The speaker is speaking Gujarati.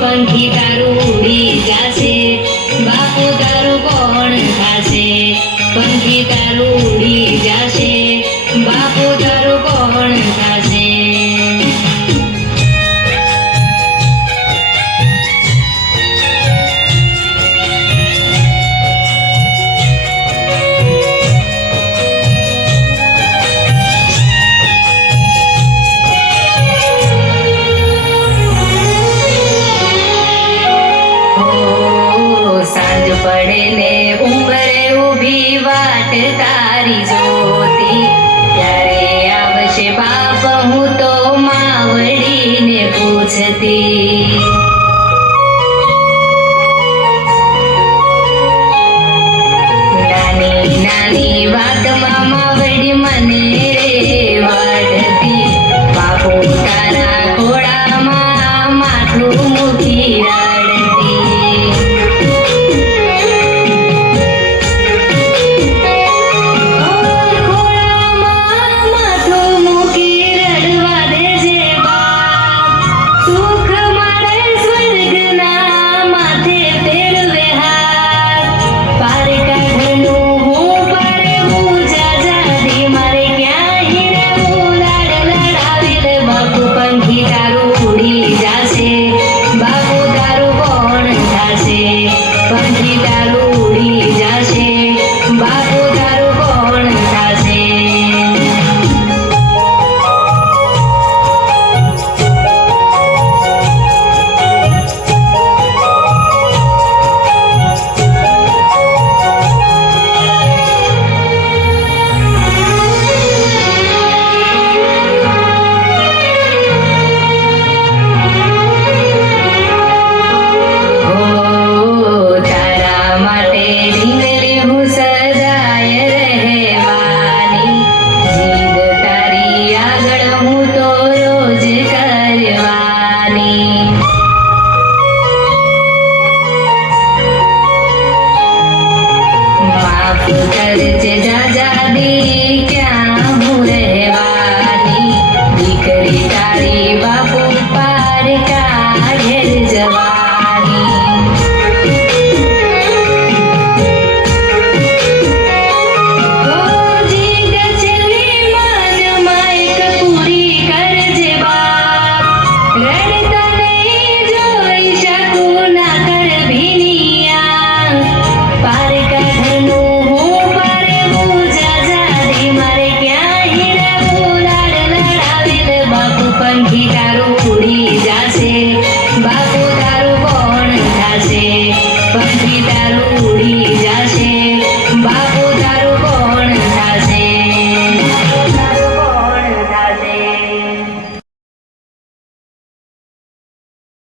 પંખી તારું ઉડી જાશે, બાપુ તારું કોણ થાશે? પંખી તારું ઉડી જાશે, બાપુ તારું કોણ થાશે? સાંજ પડે ને ઉંબરે ઊભી વાટ તારી જોતી, ત્યારે આવશે બાપ હું તો માવડીને પૂછતી. નાની નાની વાતમાં માવડી મને રે વાડતી, બાપુ તારા ખોળામાં માથું મૂકી કરજે જાજાદી ક્યાં હું રહેવાની, દીકરી તારી